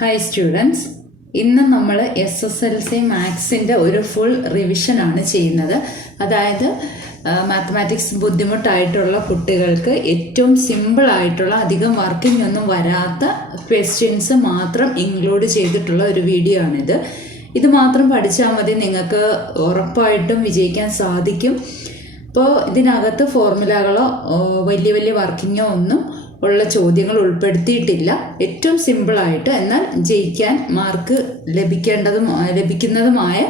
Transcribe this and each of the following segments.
Hi students ഇന്ന് നമ്മൾ S S L C മാത്സിന്റെ ഒരു ഫുൾ റിവിഷൻ ആണ് ചെയ്യുന്നത്. അതായത് മാത്തമാറ്റിക്സ് ബുദ്ധിമുട്ടായിട്ടുള്ള കുട്ടികൾക്ക് ഏറ്റവും സിമ്പിൾ ആയിട്ടുള്ള അധികം വർക്കിംഗ് ഒന്നും വരാത്ത ക്വസ്റ്റ്യൻസ് മാത്രം ഇൻക്ലൂഡ് ചെയ്തിട്ടുള്ള ഒരു വീഡിയോ ആണിത്. ഇത് മാത്രം പഠിച്ചാൽ മതി നിങ്ങൾക്ക് ഉറപ്പായിട്ടും വിജയിക്കാൻ സാധിക്കും. അപ്പോൾ ഇതിനകത്ത് ഫോർമുലകളോ വലിയ വലിയ വർക്കിങ്ങോ ഒന്നും ഉള്ള ചോദ്യങ്ങൾ ഉൾപ്പെടുത്തിയിട്ടില്ല. ഏറ്റവും സിമ്പിളായിട്ട് എന്നാൽ ജയിക്കാൻ മാർക്ക് ലഭിക്കേണ്ടതും ലഭിക്കുന്നതുമായ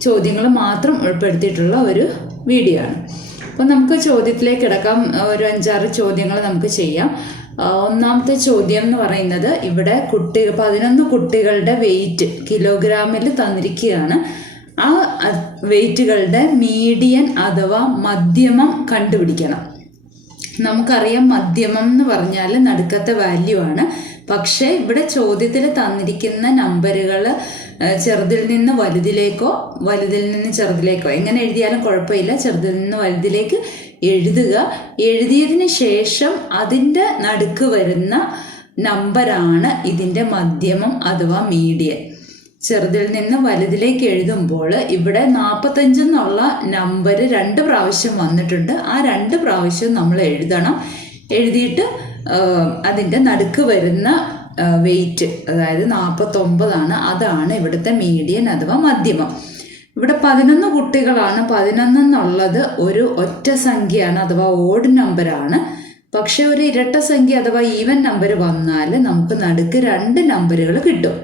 ചോദ്യങ്ങൾ മാത്രം ഉൾപ്പെടുത്തിയിട്ടുള്ള ഒരു വീഡിയോ ആണ്. അപ്പോൾ നമുക്ക് ചോദ്യത്തിലേക്ക് കിടക്കാം. ഒരു അഞ്ചാറ് ചോദ്യങ്ങൾ നമുക്ക് ചെയ്യാം. ഒന്നാമത്തെ ചോദ്യം എന്ന് പറയുന്നത് ഇവിടെ കുട്ടി പതിനൊന്ന് കുട്ടികളുടെ വെയിറ്റ് കിലോഗ്രാമിൽ തന്നിരിക്കുകയാണ്. ആ വെയിറ്റുകളുടെ മീഡിയൻ അഥവാ മധ്യമം കണ്ടുപിടിക്കണം. നമുക്കറിയാം മധ്യമം എന്ന് പറഞ്ഞാൽ നടുക്കത്തെ വാല്യൂ ആണ്. പക്ഷേ ഇവിടെ ചോദ്യത്തിൽ തന്നിരിക്കുന്ന നമ്പറുകൾ ചെറുതിൽ നിന്ന് വലുതിലേക്കോ വലുതിൽ നിന്ന് ചെറുതിലേക്കോ എങ്ങനെ എഴുതിയാലും കുഴപ്പമില്ല. ചെറുതിൽ നിന്ന് വലുതിലേക്ക് എഴുതുക. എഴുതിയതിന് ശേഷം അതിന്റെ നടുക്ക് വരുന്ന നമ്പറാണ് ഇതിന്റെ മധ്യമം അഥവാ മീഡിയൻ. ചെറുതിൽ നിന്ന് വലുതിലേക്ക് എഴുതുമ്പോൾ ഇവിടെ നാൽപ്പത്തഞ്ച് എന്നുള്ള നമ്പർ രണ്ട് പ്രാവശ്യം വന്നിട്ടുണ്ട്. ആ രണ്ട് പ്രാവശ്യം നമ്മൾ എഴുതണം. എഴുതിയിട്ട് അതിന്റെ നടുക്ക് വരുന്ന വെയിറ്റ് അതായത് നാൽപ്പത്തൊമ്പതാണ് അതാണ് ഇവിടുത്തെ മീഡിയൻ അഥവാ മധ്യമം. ഇവിടെ പതിനൊന്ന് കുട്ടികളാണ്. പതിനൊന്ന് എന്നുള്ളത് ഒരു ഒറ്റ സംഖ്യയാണ് അഥവാ ഓഡ് നമ്പറാണ് പക്ഷേ ഒരു ഇരട്ട സംഖ്യ അഥവാ ഈവൻ നമ്പർ വന്നാൽ നമുക്ക് നടുക്ക് രണ്ട് നമ്പറുകൾ കിട്ടും.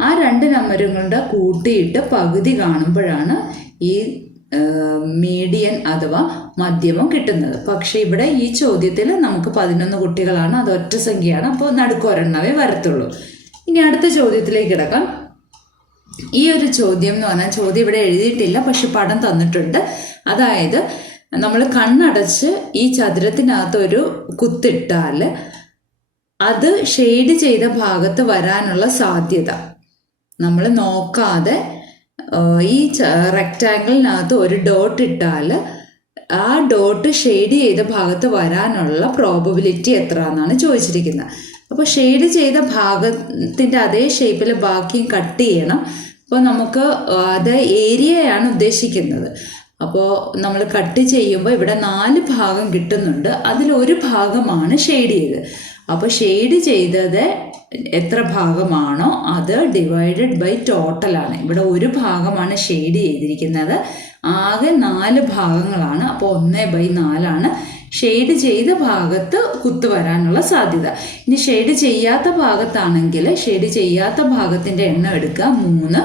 ആ രണ്ട് നമ്പറുകളുടെ കൂട്ടിയിട്ട് പകുതി കാണുമ്പോഴാണ് ഈ മീഡിയൻ അഥവാ മധ്യമം കിട്ടുന്നത്. പക്ഷേ ഇവിടെ ഈ ചോദ്യത്തിൽ നമുക്ക് പതിനൊന്ന് കുട്ടികളാണ് അത് ഒറ്റ സംഖ്യയാണ് അപ്പോൾ നടുക്കൊരെണ്ണവേ വരത്തുള്ളൂ. ഇനി അടുത്ത ചോദ്യത്തിലേക്ക് കിടക്കാം. ഈ ഒരു ചോദ്യം എന്ന് പറഞ്ഞാൽ ചോദ്യം ഇവിടെ എഴുതിയിട്ടില്ല പക്ഷെ പടം തന്നിട്ടുണ്ട്. അതായത് നമ്മൾ കണ്ണടച്ച് ഈ ചതുരത്തിനകത്ത് ഒരു കുത്തിട്ടാൽ അത് ഷെയ്ഡ് ചെയ്ത ഭാഗത്ത് വരാനുള്ള സാധ്യത. നമ്മൾ നോക്കാതെ ഈ റെക്റ്റാങ്കിളിനകത്ത് ഒരു ഡോട്ട് ഇട്ടാൽ ആ ഡോട്ട് ഷെയ്ഡ് ചെയ്ത ഭാഗത്ത് വരാനുള്ള പ്രോബബിലിറ്റി എത്ര എന്നാണ് ചോദിച്ചിരിക്കുന്നത് അപ്പോൾ ഷെയ്ഡ് ചെയ്ത ഭാഗത്തിന്റെ അതേ ഷേപ്പിൽ ബാക്കിയും കട്ട് ചെയ്യണം. അപ്പോൾ നമുക്ക് അത് ഏരിയയാണ് ഉദ്ദേശിക്കുന്നത്. അപ്പോൾ നമ്മൾ കട്ട് ചെയ്യുമ്പോൾ ഇവിടെ നാല് ഭാഗം കിട്ടുന്നുണ്ട്. അതിലൊരു ഭാഗമാണ് ഷെയ്ഡ് ചെയ്ത് അപ്പോൾ ഷെയ്ഡ് ചെയ്തത് എത്ര ഭാഗമാണോ അത് ഡിവൈഡഡ് ബൈ ടോട്ടലാണ് ഇവിടെ ഒരു ഭാഗമാണ് ഷെയ്ഡ് ചെയ്തിരിക്കുന്നത്. ആകെ നാല് ഭാഗങ്ങളാണ്. അപ്പോൾ ഒന്ന് ബൈ നാലാണ്. ഷെയ്ഡ് ചെയ്ത ഭാഗത്ത് കുത്തു വരാനുള്ള സാധ്യത. ഇനി ഷെയ്ഡ് ചെയ്യാത്ത ഭാഗത്താണെങ്കിൽ ഷെയ്ഡ് ചെയ്യാത്ത ഭാഗത്തിന്റെ എണ്ണം എടുക്കുക. മൂന്ന്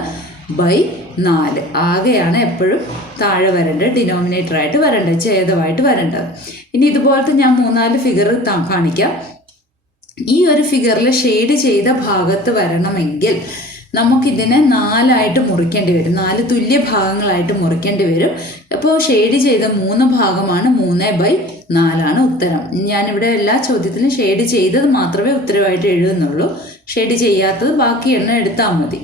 ബൈ നാല്. ആകെയാണ് എപ്പോഴും താഴെ വരേണ്ടത് ഡിനോമിനേറ്റർ ആയിട്ട് വരേണ്ടത് ഛേദമായിട്ട് വരേണ്ടത്. ഇനി ഇതുപോലത്തെ ഞാൻ മൂന്നാൽ ഫിഗർ കാണിക്കാം. ഈ ഒരു ഫിഗറിൽ ഷെയ്ഡ് ചെയ്ത ഭാഗത്ത് വരണമെങ്കിൽ നമുക്കിതിനെ നാലായിട്ട് മുറിക്കേണ്ടി വരും. നാല് തുല്യ ഭാഗങ്ങളായിട്ട് മുറിക്കേണ്ടി വരും. അപ്പോൾ ഷെയ്ഡ് ചെയ്ത മൂന്ന് ഭാഗമാണ് മൂന്ന് ബൈ നാലാണ് ഉത്തരം. ഞാനിവിടെ എല്ലാ ചോദ്യത്തിലും ഷെയ്ഡ് ചെയ്തത് മാത്രമേ ഉത്തരവായിട്ട് എഴുതുന്നുള്ളൂ. ഷെയ്ഡ് ചെയ്യാത്തത് ബാക്കി എണ്ണം എടുത്താൽ മതി.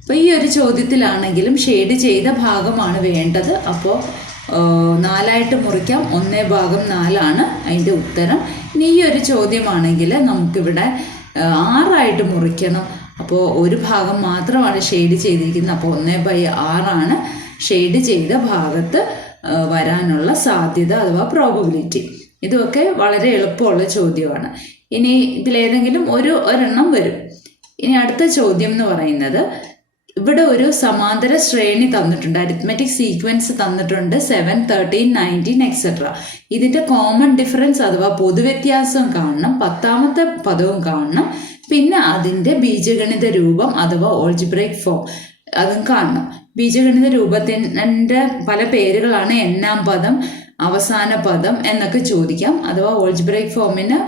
അപ്പോൾ ഈ ഒരു ചോദ്യത്തിലാണെങ്കിലും ഷെയ്ഡ് ചെയ്ത ഭാഗമാണ് വേണ്ടത്. അപ്പോൾ നാലായിട്ട് മുറിക്കാം. ഒന്നേ ഭാഗം നാലാണ് അതിന്റെ ഉത്തരം. ഇനി ഈ ഒരു ചോദ്യമാണെങ്കിൽ നമുക്കിവിടെ ആറായിട്ട് മുറിക്കണം. അപ്പോൾ ഒരു ഭാഗം മാത്രമാണ് ഷെയ്ഡ് ചെയ്തിരിക്കുന്നത്. അപ്പോൾ ഒന്നേ ബൈ ആറാണ് ഷെയ്ഡ് ചെയ്ത ഭാഗത്ത് വരാനുള്ള സാധ്യത അഥവാ പ്രോബബിലിറ്റി ഇതൊക്കെ വളരെ എളുപ്പമുള്ള ചോദ്യമാണ്. ഇനി ഇതിലേതെങ്കിലും ഒരു ഒരെണ്ണം വരും. ഇനി അടുത്ത ചോദ്യം എന്ന് പറയുന്നത് ഇവിടെ ഒരു സമാന്തര ശ്രേണി തന്നിട്ടുണ്ട്. അരിത്മെറ്റിക് സീക്വൻസ് തന്നിട്ടുണ്ട്. സെവൻ തേർട്ടീൻ നയന്റീൻ എക്സെട്ര ഇതിന്റെ കോമൺ ഡിഫറൻസ് അഥവാ പൊതുവ്യത്യാസം കാണണം പത്താമത്തെ പദവും കാണണം പിന്നെ അതിന്റെ ബീജഗണിത രൂപം അഥവാ ഓൾജിബ്രേക്ക് ഫോം അതും കാണണം. ബീജഗണിത രൂപത്തിന്റെ പല പേരുകളാണ് എണ്ണാം പദം അവസാന പദം എന്നൊക്കെ ചോദിക്കാം. അഥവാ ഓൾജിബ്രേക്ക് ഫോമിന്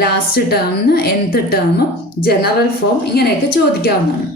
ലാസ്റ്റ് ടേമിന് എന്ത് ടേം ജനറൽ ഫോം ഇങ്ങനെയൊക്കെ ചോദിക്കാവുന്നതാണ്.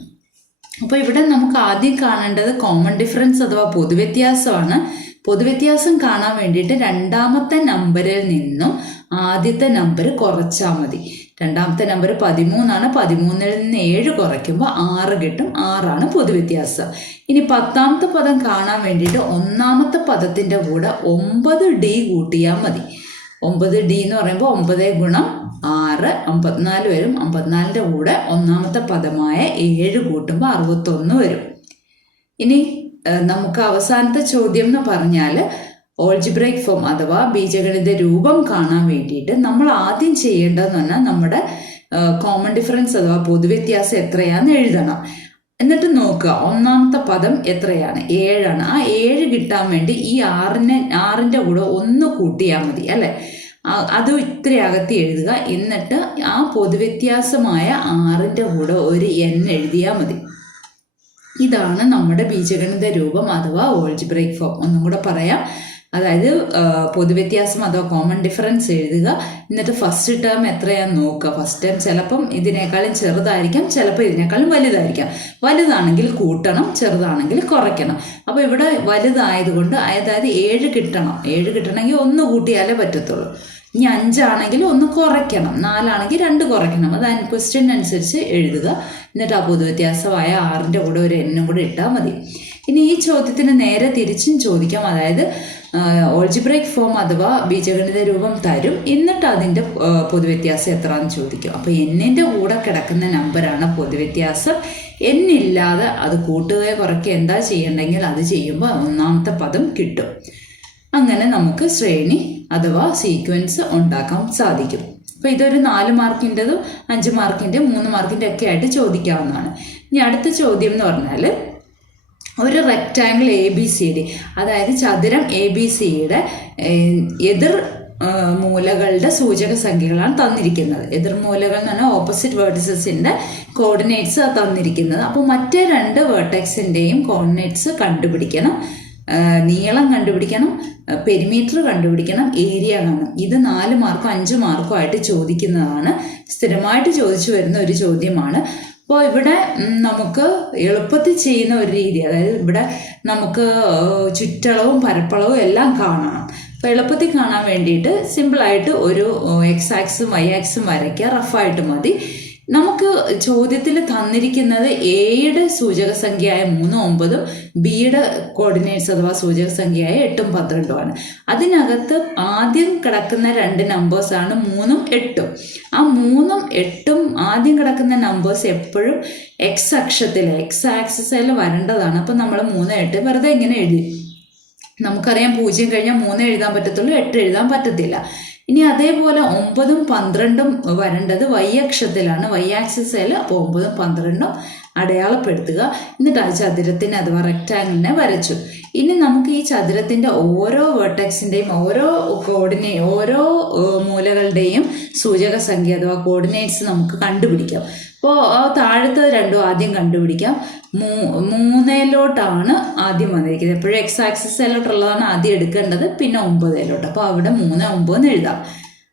അപ്പോൾ ഇവിടെ നമുക്ക് ആദ്യം കാണേണ്ടത് കോമൺ ഡിഫറൻസ് അഥവാ പൊതുവ്യത്യാസമാണ്. പൊതുവ്യത്യാസം കാണാൻ വേണ്ടിയിട്ട് രണ്ടാമത്തെ നമ്പറിൽ നിന്നും ആദ്യത്തെ നമ്പർ കുറച്ചാൽ മതി. രണ്ടാമത്തെ നമ്പർ പതിമൂന്നാണ്. പതിമൂന്നിൽ നിന്ന് ഏഴ് കുറയ്ക്കുമ്പോൾ ആറ് കിട്ടും. ആറാണ് പൊതുവ്യത്യാസം. ഇനി പത്താമത്തെ പദം കാണാൻ വേണ്ടിയിട്ട് ഒന്നാമത്തെ പദത്തിന്റെ കൂടെ ഒമ്പത് ഡി കൂട്ടിയാൽ മതി. ഒമ്പത് ഡി എന്ന് പറയുമ്പോൾ ഒമ്പത് ഗുണം ആറ് അമ്പത്തിനാല് വരും. അമ്പത്തിനാലിന്റെ കൂടെ ഒന്നാമത്തെ പദമായ ഏഴ് കൂട്ടുമ്പോൾ അറുപത്തൊന്ന് വരും. ഇനി നമുക്ക് അവസാനത്തെ ചോദ്യം എന്ന് പറഞ്ഞാൽ ഓൾജിബ്രേക്ക് ഫോം അഥവാ ബീജഗണിത രൂപം കാണാൻ വേണ്ടിയിട്ട് നമ്മൾ ആദ്യം ചെയ്യേണ്ടതെന്ന് പറഞ്ഞാൽ നമ്മുടെ കോമൺ ഡിഫറൻസ് അഥവാ പൊതുവ്യത്യാസം എത്രയാന്ന് എഴുതണം. എന്നിട്ട് നോക്കുക ഒന്നാമത്തെ പദം എത്രയാണ്? ഏഴാണ്. ആ ഏഴ് കിട്ടാൻ വേണ്ടി ഈ ആറിനെ ആറിന്റെ കൂടെ ഒന്ന് കൂട്ടിയാൽ മതി അല്ലേ? അത് ഇത്ര അകത്തി എഴുതുക. എന്നിട്ട് ആ പൊതുവ്യത്യാസമായ ആറിന്റെ കൂടെ ഒരു എൻ എഴുതിയാൽ മതി. ഇതാണ് നമ്മുടെ ബീജഗണിത രൂപം അഥവാ ഓൾജിബ്രേക്ക് ഫോം ഒന്നും കൂടെ പറയാം. അതായത് പൊതുവ്യത്യാസം അഥവാ കോമൺ ഡിഫറൻസ് എഴുതുക. എന്നിട്ട് ഫസ്റ്റ് ടേം എത്രയാണെന്ന് നോക്കുക. ഫസ്റ്റ് ടേം ചിലപ്പം ഇതിനേക്കാളും ചെറുതായിരിക്കാം ചിലപ്പോൾ ഇതിനേക്കാളും വലുതായിരിക്കാം. വലുതാണെങ്കിൽ കൂട്ടണം ചെറുതാണെങ്കിൽ കുറയ്ക്കണം. അപ്പോൾ ഇവിടെ വലുതായതുകൊണ്ട് അതായത് ഏഴ് കിട്ടണം. ഏഴ് കിട്ടണമെങ്കിൽ ഒന്ന് കൂട്ടിയാലേ പറ്റത്തുള്ളൂ. ഇനി അഞ്ചാണെങ്കിൽ ഒന്ന് കുറയ്ക്കണം. നാലാണെങ്കിൽ രണ്ട് കുറയ്ക്കണം. അത് ക്വസ്റ്റ്യൻ അനുസരിച്ച് എഴുതുക. എന്നിട്ട് ആ പൊതുവ്യത്യാസമായ ആറിന്റെ കൂടെ ഒരു എണ്ണും കൂടെ ഇട്ടാൽ മതി. ഇനി ഈ ചോദ്യത്തിന് നേരെ തിരിച്ചും ചോദിക്കാം. അതായത് ഓൾജിബ്രേക്ക് ഫോം അഥവാ ബീജഗണിത രൂപം തരും. എന്നിട്ട് അതിന്റെ പൊതുവ്യത്യാസം എത്രയാണെന്ന് ചോദിക്കും. അപ്പോൾ എന്നിന്റെ കൂടെ കിടക്കുന്ന നമ്പറാണ് പൊതുവ്യത്യാസം. എന്നില്ലാതെ അത് കൂട്ടുകയോ കുറയ്ക്കുക എന്താ ചെയ്യണ്ടെങ്കിൽ അത് ചെയ്യുമ്പോൾ ഒന്നാമത്തെ പദം കിട്ടും. അങ്ങനെ നമുക്ക് ശ്രേണി അഥവാ സീക്വൻസ് ഉണ്ടാക്കാൻ സാധിക്കും. അപ്പോൾ ഇതൊരു നാല് മാർക്കിന്റെതും അഞ്ച് മാർക്കിന്റെ മൂന്ന് മാർക്കിന്റെ ഒക്കെ ആയിട്ട് ചോദിക്കാവുന്നതാണ്. ഇനി അടുത്ത ചോദ്യം എന്ന് പറഞ്ഞാൽ ഒരു rectangle A B C D അതായത് ചതുരം എ ബി സിയുടെ എതിർ മൂലകളുടെ സൂചക സംഖ്യകളാണ് തന്നിരിക്കുന്നത്. എതിർ മൂലകൾ എന്ന് പറഞ്ഞാൽ ഓപ്പോസിറ്റ് വേർട്ടിസസിന്റെ കോർഡിനേറ്റ്സ് തന്നിരിക്കുന്നത്. അപ്പോൾ മറ്റേ രണ്ട് വേർട്ടെക്സിന്റെയും കോർഡിനേറ്റ്സ് കണ്ടുപിടിക്കണം. നീളം കണ്ടുപിടിക്കണം പെരിമീറ്റർ കണ്ടുപിടിക്കണം ഏരിയ കാണണം ഇത് നാല് മാർക്കോ അഞ്ച് മാർക്കോ ആയിട്ട് ചോദിക്കുന്നതാണ്. സ്ഥിരമായിട്ട് ചോദിച്ചു വരുന്ന ഒരു ചോദ്യമാണ്. അപ്പോൾ ഇവിടെ നമുക്ക് എളുപ്പത്തിൽ ചെയ്യുന്ന ഒരു രീതി അതായത് ഇവിടെ നമുക്ക് ചുറ്റളവും പരപ്പളവും എല്ലാം കാണണം. അപ്പോൾ എളുപ്പത്തിൽ കാണാൻ വേണ്ടിയിട്ട് സിമ്പിളായിട്ട് ഒരു എക്സ് ആക്സും വൈ ആക്സും വരയ്ക്കുക റഫായിട്ട് മതി. നമുക്ക് ചോദ്യത്തിൽ തന്നിരിക്കുന്നത് എയുടെ സൂചക സംഖ്യയായ മൂന്നും ഒമ്പതും ബിയുടെ കോർഡിനേറ്റ്സ് അഥവാ സൂചക സംഖ്യയായ എട്ടും പന്ത്രണ്ടുമാണ് അതിനകത്ത് ആദ്യം കിടക്കുന്ന രണ്ട് നമ്പേഴ്സാണ് മൂന്നും എട്ടും. ആ മൂന്നും എട്ടും ആദ്യം കിടക്കുന്ന നമ്പേഴ്സ് എപ്പോഴും എക്സ് അക്ഷത്തിൽ എക്സ് ആക്സസിൽ വരേണ്ടതാണ്. അപ്പം നമ്മൾ മൂന്ന് എട്ട് വെറുതെ ഇങ്ങനെ എഴുതി. നമുക്കറിയാം പൂജ്യം കഴിഞ്ഞാൽ മൂന്ന് എഴുതാൻ പറ്റത്തുള്ളൂ എട്ട് എഴുതാൻ പറ്റത്തില്ല. ഇനി അതേപോലെ ഒമ്പതും പന്ത്രണ്ടും വരേണ്ടത് വൈ അക്ഷത്തിലാണ്. വൈ ആക്സിസിൽ അപ്പോൾ ഒമ്പതും പന്ത്രണ്ടും അടയാളപ്പെടുത്തുക. എന്നിട്ട് ആ ചതുരത്തിനെ അഥവാ റെക്റ്റാങ്കിളിനെ വരച്ചു. ഇനി നമുക്ക് ഈ ചതുരത്തിന്റെ ഓരോ വേർട്ടക്സിന്റെയും ഓരോ കോർഡിനേ ഓരോ മൂലകളുടെയും സൂചക സംഖ്യ അഥവാ കോർഡിനേറ്റ്സ് നമുക്ക് കണ്ടുപിടിക്കാം. അപ്പോൾ താഴത്തെ രണ്ടും ആദ്യം കണ്ടുപിടിക്കാം. മൂ മൂന്നേലോട്ടാണ് ആദ്യം വന്നിരിക്കുന്നത്. എപ്പോഴും എക്സ് ആക്സിസിലോട്ടുള്ളതാണ് ആദ്യം എടുക്കേണ്ടത് പിന്നെ ഒമ്പതേലോട്ട്. അപ്പോൾ അവിടെ മൂന്ന് ഒമ്പതെന്ന് എഴുതാം.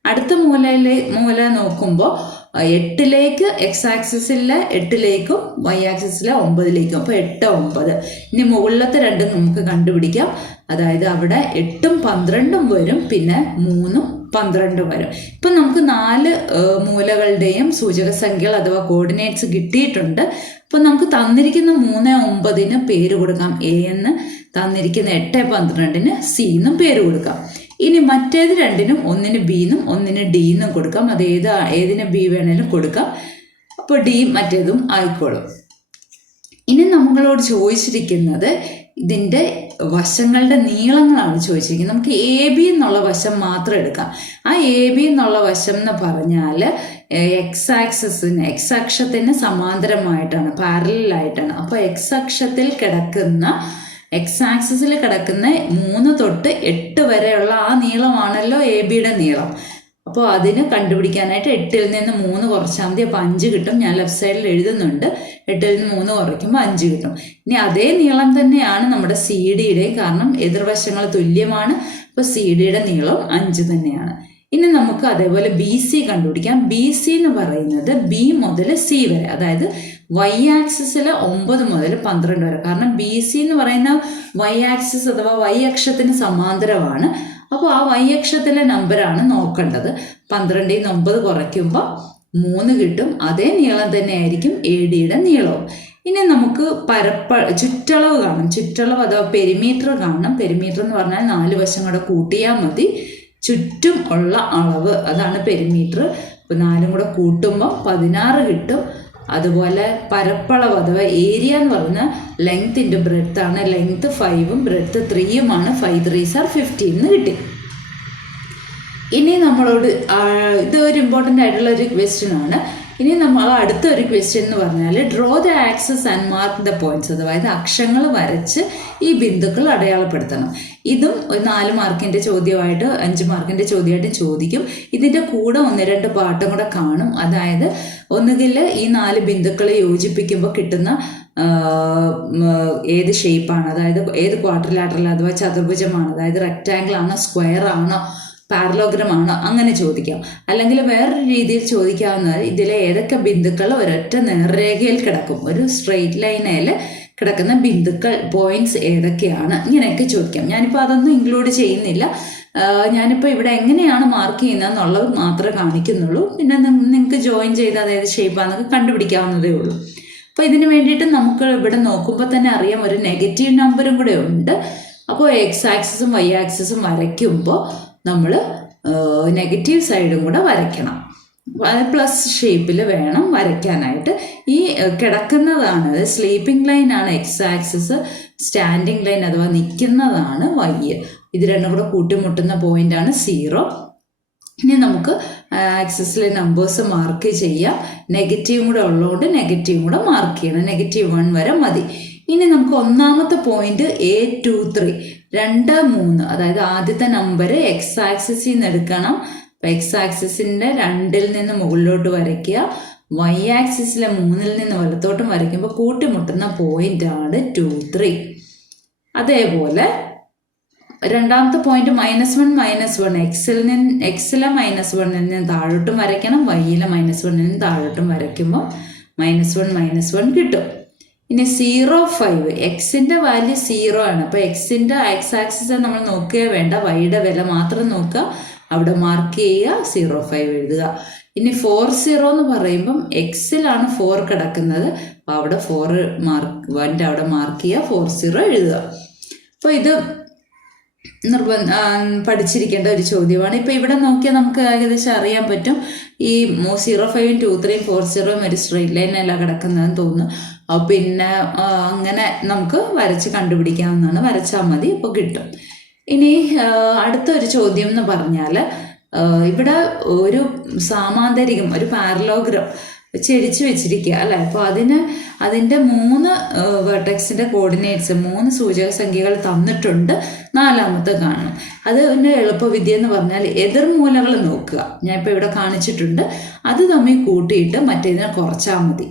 അടുത്ത മൂലയിലെ മൂല നോക്കുമ്പോൾ എട്ടിലേക്ക് എക്സ് ആക്സിസിലെ എട്ടിലേക്കും വൈ ആക്സിസിലെ ഒമ്പതിലേക്കും. അപ്പോൾ എട്ട് ഒമ്പത്. ഇനി മുകളിലത്തെ രണ്ടും നമുക്ക് കണ്ടുപിടിക്കാം. അതായത് അവിടെ എട്ടും പന്ത്രണ്ടും വരും പിന്നെ മൂന്നും പന്ത്രണ്ട് വരും. ഇപ്പം നമുക്ക് നാല് മൂലകളുടെയും സൂചക സംഖ്യകൾ അഥവാ കോർഡിനേറ്റ്സ് കിട്ടിയിട്ടുണ്ട്. അപ്പം നമുക്ക് തന്നിരിക്കുന്ന മൂന്ന് ഒമ്പതിന് പേര് കൊടുക്കാം. എ എന്ന് തന്നിരിക്കുന്ന എട്ട് പന്ത്രണ്ടിന് സി എന്നും പേര് കൊടുക്കാം. ഇനി മറ്റേത് രണ്ടിനും ഒന്നിന് ബി എന്നും ഒന്നിന് ഡി എന്നും കൊടുക്കാം. അത് ഏത് ഏതിന് ബി വേണേലും കൊടുക്കാം. അപ്പോൾ ഡി മറ്റേതും ആയിക്കോളും. ഇനി നമ്മളോട് ചോദിച്ചിരിക്കുന്നത് ഇതിന്റെ വശങ്ങളുടെ നീളങ്ങളാണ് ചോദിച്ചിരിക്കുന്നത്. നമുക്ക് എ ബി എന്നുള്ള വശം മാത്രം എടുക്കാം. ആ എ ബി എന്നുള്ള വശം എന്ന് പറഞ്ഞാൽ എക്സ് ആക്സസിന് എക്സ് അക്ഷത്തിന് സമാന്തരമായിട്ടാണ് പാരലായിട്ടാണ് അപ്പോൾ എക്സ് അക്ഷത്തിൽ കിടക്കുന്ന എക്സ് ആക്സിസിൽ കിടക്കുന്ന മൂന്ന് തൊട്ട് എട്ട് വരെയുള്ള ആ നീളമാണല്ലോ എ ബിയുടെ നീളം. അപ്പോൾ അതിന് കണ്ടുപിടിക്കാനായിട്ട് എട്ടിൽ നിന്ന് മൂന്ന് കുറച്ചാൽ മതി. അപ്പോൾ അഞ്ച് കിട്ടും. ഞാൻ ലെഫ്റ്റ് സൈഡിൽ എഴുതുന്നുണ്ട്. എട്ടിൽ നിന്ന് മൂന്ന് കുറയ്ക്കുമ്പോൾ അഞ്ച് കിട്ടും. ഇനി അതേ നീളം തന്നെയാണ് നമ്മുടെ സി ഡിയുടെ കാരണം എതിർവശങ്ങൾ തുല്യമാണ്. അപ്പോൾ സി ഡിയുടെ നീളം അഞ്ച് തന്നെയാണ്. ഇനി നമുക്ക് അതേപോലെ ബി സി കണ്ടുപിടിക്കാം. ബി സി എന്ന് പറയുന്നത് ബി മുതൽ സി വരെ. അതായത് വൈ ആക്സിസിൽ ഒമ്പത് മുതൽ പന്ത്രണ്ട് വരെ. കാരണം ബി സി എന്ന് പറയുന്ന വൈ ആക്സിസ് അഥവാ വൈ അക്ഷത്തിന് സമാന്തരമാണ്. അപ്പോൾ ആ വൈ അക്ഷത്തിലെ നമ്പറാണ് നോക്കേണ്ടത്. പന്ത്രണ്ടിൽ നിന്ന് ഒമ്പത് കുറയ്ക്കുമ്പോൾ മൂന്ന് കിട്ടും. അതേ നീളം തന്നെയായിരിക്കും എ ഡിയുടെ നീളവും. ഇനി നമുക്ക് പരപ്പ ചുറ്റളവ് കാണും. ചുറ്റളവ് അഥവാ പെരിമീറ്റർ കാണണം പെരിമീറ്റർ എന്ന് പറഞ്ഞാൽ നാല് വശം കൂടെ കൂട്ടിയാൽ മതി. ചുറ്റും ഉള്ള അളവ് അതാണ് പെരിമീറ്റർ ഇപ്പം നാലും കൂടെ കൂട്ടുമ്പോൾ പതിനാറ് കിട്ടും. അതുപോലെ പരപ്പളവ് അഥവാ ഏരിയ എന്ന് പറഞ്ഞാൽ ലെങ്ത്തിന്റെ ബ്രെഡ്ത്ത് ആണ്. ലെങ്ത്ത് ഫൈവും ബ്രെഡ്ത്ത് ത്രീയുമാണ് ഫൈവ് ത്രീസ് ആർ ഫിഫ്റ്റീൻ എന്ന് കിട്ടി. ഇനി നമ്മളോട് ഇത് ഒരു ഇമ്പോർട്ടന്റ് ആയിട്ടുള്ള ഒരു ക്വസ്റ്റ്യൻ ആണ്. ഇനി നമ്മൾ അടുത്ത ഒരു ക്വസ്റ്റ്യൻ എന്ന് പറഞ്ഞാൽ draw the axes and mark the points അതായത് അക്ഷങ്ങൾ വരച്ച് ഈ ബിന്ദുക്കൾ അടയാളപ്പെടുത്തണം. ഇതും ഒരു നാല് മാർക്കിന്റെ ചോദ്യമായിട്ട് അഞ്ച് മാർക്കിന്റെ ചോദ്യമായിട്ട് ചോദിക്കും. ഇതിന്റെ കൂടെ ഒന്ന് രണ്ട് പാട്ടും കൂടെ കാണും. അതായത് ഒന്നുകിൽ ഈ നാല് ബിന്ദുക്കളെ യോജിപ്പിക്കുമ്പോൾ കിട്ടുന്ന ഏത് ഷേപ്പാണ് അതായത് ഏത് ക്വാർട്ടർ അഥവാ ചതുർഭുജമാണ്? അതായത് റെക്റ്റാങ്കിൾ ആണോ സ്ക്വയർ ആണോ പാരലോഗ്രം അങ്ങനെ ചോദിക്കാം. അല്ലെങ്കിൽ വേറൊരു രീതിയിൽ ചോദിക്കാവുന്നത് ഇതിലെ ഏതൊക്കെ ബിന്ദുക്കൾ ഒരൊറ്റ നേർരേഖയിൽ കിടക്കും? ഒരു സ്ട്രെയിറ്റ് ലൈനിൽ കിടക്കുന്ന ബിന്ദുക്കൾ പോയിന്റ്സ് ഏതൊക്കെയാണ്? ഇങ്ങനെയൊക്കെ ചോദിക്കാം. ഞാനിപ്പോൾ അതൊന്നും ഇൻക്ലൂഡ് ചെയ്യുന്നില്ല. ഞാനിപ്പോൾ ഇവിടെ എങ്ങനെയാണ് മാർക്ക് ചെയ്യുന്നത് എന്നുള്ളത് മാത്രമേ കാണിക്കുന്നുള്ളൂ. പിന്നെ നിങ്ങൾക്ക് ജോയിൻ ചെയ്ത് അതായത് ഷേപ്പാന്നൊക്കെ കണ്ടുപിടിക്കാവുന്നതേ ഉള്ളൂ. അപ്പോൾ ഇതിന് വേണ്ടിയിട്ട് നമുക്ക് ഇവിടെ നോക്കുമ്പോൾ തന്നെ അറിയാം ഒരു നെഗറ്റീവ് നമ്പറും കൂടെ ഉണ്ട്. അപ്പോൾ എക്സ് ആക്സിസും വൈ ആക്സിസും വരയ്ക്കുമ്പോൾ നമ്മൾ നെഗറ്റീവ് സൈഡും കൂടെ വരയ്ക്കണം. പ്ലസ് ഷേപ്പിൽ വേണം വരയ്ക്കാനായിട്ട്. ഈ കിടക്കുന്നതാണ് സ്ലീപ്പിംഗ് ലൈൻ ആണ് എക്സ് ആക്സിസ് സ്റ്റാൻഡിങ് ലൈൻ അഥവാ നിൽക്കുന്നതാണ് വൈ ഇത് രണ്ടും കൂടെ കൂട്ടിമുട്ടുന്ന പോയിന്റ് ആണ് സീറോ ഇനി നമുക്ക് ആക്സസിലെ നമ്പേഴ്സ് മാർക്ക് ചെയ്യാം. നെഗറ്റീവും കൂടെ ഉള്ളതുകൊണ്ട് നെഗറ്റീവും കൂടെ മാർക്ക് ചെയ്യണം. നെഗറ്റീവ് വൺ വരെ മതി. ഇനി നമുക്ക് ഒന്നാമത്തെ പോയിന്റ് എ ടു ത്രീ രണ്ട് മൂന്ന്. അതായത് ആദ്യത്തെ നമ്പർ എക്സ് ആക്സിസിൽ നിന്ന് എടുക്കണം. എക്സ് ആക്സിസിന്റെ രണ്ടിൽ നിന്ന് മുകളിലോട്ട് വരയ്ക്കുക. വൈ ആക്സിസിലെ മൂന്നിൽ നിന്ന് വലത്തോട്ടും വരയ്ക്കുമ്പോൾ കൂട്ടിമുട്ടുന്ന പോയിന്റ് ആണ് ടു ത്രീ അതേപോലെ രണ്ടാമത്തെ point minus one minus one എക്സിൽ നിന്ന് എക്സിലെ മൈനസ് വണ്ണിൽ നിന്ന് താഴോട്ടും വരയ്ക്കണം. വൈയിലെ മൈനസ് വണ്ണിൽ നിന്ന് താഴോട്ടും വരയ്ക്കുമ്പോൾ മൈനസ് വൺ മൈനസ് വൺ കിട്ടും. ഇനി സീറോ ഫൈവ് എക്സിന്റെ വാല്യൂ സീറോ ആണ്. അപ്പോൾ എക്സിന്റെ എക്സ് ആക്സിസ് നമ്മൾ നോക്കുകയോ വേണ്ട. വൈയുടെ വില മാത്രം നോക്കുക. അവിടെ മാർക്ക് ചെയ്യുക. സീറോ ഫൈവ് എഴുതുക. ഇനി ഫോർ സീറോ എന്ന് പറയുമ്പം എക്സിലാണ് ഫോർ കിടക്കുന്നത്. അപ്പോൾ അവിടെ ഫോർ മാർക്ക് വന്റെ അവിടെ മാർക്ക് ചെയ്യുക. ഫോർ സീറോ എഴുതുക. അപ്പോൾ ഇത് നിർബന്ധ പഠിച്ചിരിക്കേണ്ട ഒരു ചോദ്യമാണ്. ഇപ്പം ഇവിടെ നോക്കിയാൽ നമുക്ക് ഏകദേശം അറിയാൻ പറ്റും. ഈ സീറോ ഫൈവും ടു ത്രീയും ഫോർ സീറോയും ഒരു സ്ട്രെയിറ്റ് ലൈനല്ല കിടക്കുന്നതെന്ന് തോന്നുന്നു. അപ്പോൾ പിന്നെ അങ്ങനെ നമുക്ക് വരച്ച് കണ്ടുപിടിക്കാവുന്നതാണ്. വരച്ചാൽ മതി ഇപ്പോൾ കിട്ടും. ഇനി അടുത്തൊരു ചോദ്യം എന്ന് പറഞ്ഞാൽ ഇവിടെ ഒരു സാമാന്തരികം ഒരു പാരലോഗ്രം ചെരിച്ചു വെച്ചിരിക്കുക അല്ലേ? അപ്പോൾ അതിന് അതിന്റെ മൂന്ന് വെർട്ടെക്സിന്റെ കോർഡിനേറ്റ്സ് മൂന്ന് സൂചക സംഖ്യകൾ തന്നിട്ടുണ്ട് നാലാമത്തെ കാണണം. അത് പിന്നെ എളുപ്പവിദ്യ എന്ന് പറഞ്ഞാൽ എതിർമൂലകൾ നോക്കുക. ഞാൻ ഇപ്പോൾ ഇവിടെ കാണിച്ചിട്ടുണ്ട്. അത് തമ്മിൽ കൂട്ടിയിട്ട് മറ്റേതിനെ കുറച്ചാൽ മതി.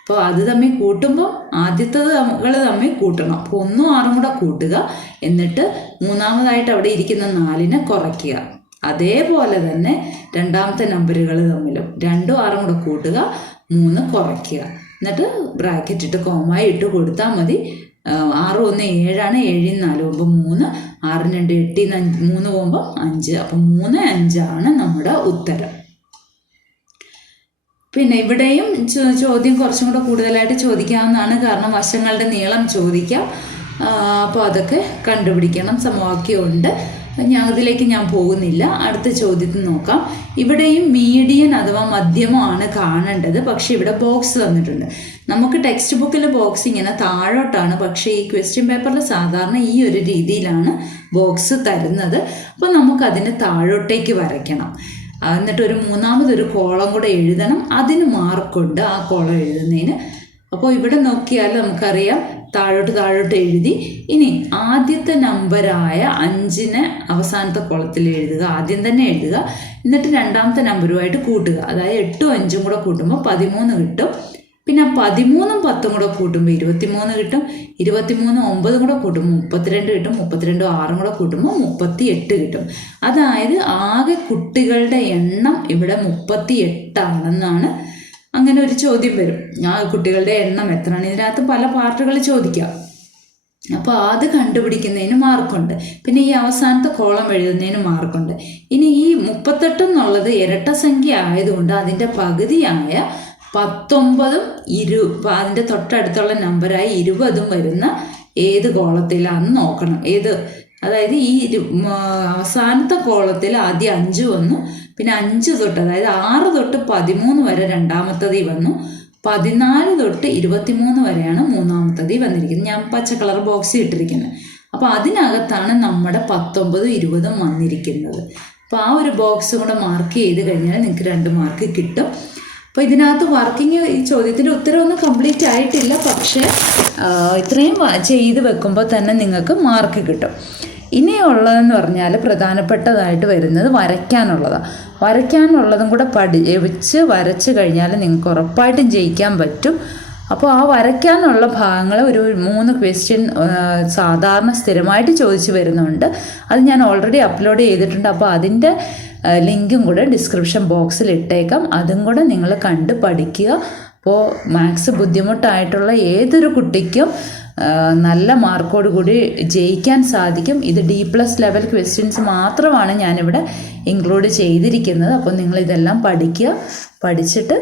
അപ്പോൾ അത് തമ്മിൽ കൂട്ടുമ്പോൾ ആദ്യത്തേതുകൾ തമ്മിൽ കൂട്ടണം. അപ്പോൾ ഒന്നും ആറും കൂടെ കൂട്ടുക. എന്നിട്ട് മൂന്നാമതായിട്ട് അവിടെ ഇരിക്കുന്ന നാലിനെ കുറയ്ക്കുക. അതേപോലെ തന്നെ രണ്ടാമത്തെ നമ്പറുകൾ തമ്മിലും രണ്ടും ആറും കൂടെ കൂട്ടുക മൂന്ന് കുറയ്ക്കുക. എന്നിട്ട് ബ്രാക്കറ്റ് ഇട്ട് കോമായി ഇട്ട് കൊടുത്താൽ മതി. ആറ് ഒന്ന് ഏഴാണ് ഏഴിൽ നാല് പോകുമ്പോൾ മൂന്ന് ആറിന് രണ്ട് എട്ടിൽ നിന്ന് മൂന്ന് പോകുമ്പോൾ അഞ്ച്. അപ്പം മൂന്ന് അഞ്ചാണ് നമ്മുടെ ഉത്തരം. പിന്നെ ഇവിടെയും ചോദ്യം കുറച്ചും കൂടെ കൂടുതലായിട്ട് ചോദിക്കാവുന്നതാണ്. കാരണം വശങ്ങളുടെ നീളം ചോദിക്കാം. അപ്പോൾ അതൊക്കെ കണ്ടുപിടിക്കണം. സമവാക്യമുണ്ട്. ഞാൻ അതിലേക്ക് ഞാൻ പോകുന്നില്ല. അടുത്ത ചോദ്യത്തിൽ നോക്കാം. ഇവിടെയും മീഡിയൻ അഥവാ മധ്യമമാണ് കാണേണ്ടത്. പക്ഷേ ഇവിടെ ബോക്സ് തന്നിട്ടുണ്ട് നമുക്ക് ടെക്സ്റ്റ് ബുക്കിൽ ബോക്സ് ഇങ്ങനെ താഴോട്ടാണ്. പക്ഷേ ഈ ക്വസ്റ്റ്യൻ പേപ്പറിൽ സാധാരണ ഈ ഒരു രീതിയിലാണ് ബോക്സ് തരുന്നത്. അപ്പോൾ നമുക്കതിന് താഴോട്ടേക്ക് വരയ്ക്കണം. എന്നിട്ട് ഒരു മൂന്നാമതൊരു കോളം കൂടെ എഴുതണം. അതിന് മാർക്കുണ്ട് ആ കോളം എഴുതുന്നതിന്. അപ്പോൾ ഇവിടെ നോക്കിയാൽ നമുക്കറിയാം. താഴോട്ട് താഴോട്ട് എഴുതി. ഇനി ആദ്യത്തെ നമ്പറായ അഞ്ചിനെ അവസാനത്തെ കുളത്തിൽ എഴുതുക. ആദ്യം തന്നെ എഴുതുക. എന്നിട്ട് രണ്ടാമത്തെ നമ്പറുമായിട്ട് കൂട്ടുക. അതായത് എട്ടും അഞ്ചും കൂടെ കൂട്ടുമ്പോൾ പതിമൂന്ന് കിട്ടും. പിന്നെ പതിമൂന്നും പത്തും കൂടെ കൂട്ടുമ്പോൾ ഇരുപത്തിമൂന്ന് കിട്ടും. ഇരുപത്തിമൂന്ന് ഒമ്പതും കൂടെ കൂട്ടുമ്പോൾ മുപ്പത്തിരണ്ട് കിട്ടും. മുപ്പത്തിരണ്ടും ആറും കൂടെ കൂട്ടുമ്പോൾ മുപ്പത്തി എട്ട് കിട്ടും. അതായത് ആകെ കുട്ടികളുടെ എണ്ണം ഇവിടെ മുപ്പത്തി എട്ടാണെന്നാണ് അങ്ങനെ ഒരു ചോദ്യം വരും. ആ കുട്ടികളുടെ എണ്ണം എത്രയാണ്? ഇതിനകത്ത് പല പാർട്ടുകൾ ചോദിക്കാം. അപ്പോൾ അത് കണ്ടുപിടിക്കുന്നതിന് മാർക്കുണ്ട്. പിന്നെ ഈ അവസാനത്തെ കോളം എഴുതുന്നതിന് മാർക്കുണ്ട്. ഇനി ഈ മുപ്പത്തെട്ട് എന്നുള്ളത് ഇരട്ട സംഖ്യ ആയതുകൊണ്ട് അതിന്റെ പകുതിയായ പത്തൊമ്പതും ഇരു അതിന്റെ തൊട്ടടുത്തുള്ള നമ്പറായി ഇരുപതും വരുന്ന ഏത് കോളത്തിലാണെന്ന് നോക്കണം. ഏത് അതായത് ഈ അവസാനത്തെ കോളത്തിൽ ആദ്യം അഞ്ച് വന്നു പിന്നെ അഞ്ച് തൊട്ട് അതായത് ആറ് തൊട്ട് പതിമൂന്ന് വരെ രണ്ടാമത്തതി വന്നു. പതിനാല് തൊട്ട് ഇരുപത്തിമൂന്ന് വരെയാണ് മൂന്നാമത്തതി വന്നിരിക്കുന്നത്. ഞാൻ പച്ച കളർ ബോക്സ് ഇട്ടിരിക്കുന്നത്. അപ്പോൾ അതിനകത്താണ് നമ്മുടെ പത്തൊമ്പതും ഇരുപതും വന്നിരിക്കുന്നത്. അപ്പോൾ ആ ഒരു ബോക്സ് കൂടെ മാർക്ക് ചെയ്ത് കഴിഞ്ഞാൽ നിങ്ങൾക്ക് രണ്ട് മാർക്ക് കിട്ടും. അപ്പോൾ ഇതിനകത്ത് വർക്കിംഗ് ഈ ചോദ്യത്തിന്റെ ഉത്തരവൊന്നും കംപ്ലീറ്റ് ആയിട്ടില്ല. പക്ഷേ ഇത്രയും ചെയ്ത് വെക്കുമ്പോൾ തന്നെ നിങ്ങൾക്ക് മാർക്ക് കിട്ടും. ഇനിയുള്ളതെന്ന് പറഞ്ഞാൽ പ്രധാനപ്പെട്ടതായിട്ട് വരുന്നത് വരയ്ക്കാനുള്ളതാണ് വരയ്ക്കാനുള്ളതും കൂടെ പഠിച്ച് വരച്ച് കഴിഞ്ഞാൽ നിങ്ങൾക്ക് ഉറപ്പായിട്ടും ജയിക്കാൻ പറ്റും. അപ്പോൾ ആ വരയ്ക്കാനുള്ള ഭാഗങ്ങൾ ഒരു മൂന്ന് ക്വസ്റ്റ്യൻ സാധാരണ സ്ഥിരമായിട്ട് ചോദിച്ചു വരുന്നുണ്ട്. അത് ഞാൻ ഓൾറെഡി അപ്ലോഡ് ചെയ്തിട്ടുണ്ട്. അപ്പോൾ അതിന്റെ ലിങ്കും കൂടെ ഡിസ്ക്രിപ്ഷൻ ബോക്സിൽ ഇട്ടേക്കാം. അതും കൂടെ നിങ്ങൾ കണ്ട് പഠിക്കുക. അപ്പോൾ മാത്സ് ബുദ്ധിമുട്ടായിട്ടുള്ള ഏതൊരു കുട്ടിക്കും നല്ല മാർക്കോട് കൂടി ജയിക്കാൻ സാധിക്കും. ഇത് ഡി പ്ലസ് ലെവൽ ക്വസ്റ്റ്യൻസ് മാത്രമാണ് ഞാനിവിടെ ഇൻക്ലൂഡ് ചെയ്തിരിക്കുന്നത്. അപ്പോൾ നിങ്ങൾ ഇതെല്ലാം പഠിക്കുക പഠിച്ചിട്ട്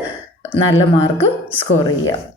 നല്ല മാർക്ക് സ്കോർ ചെയ്യുക.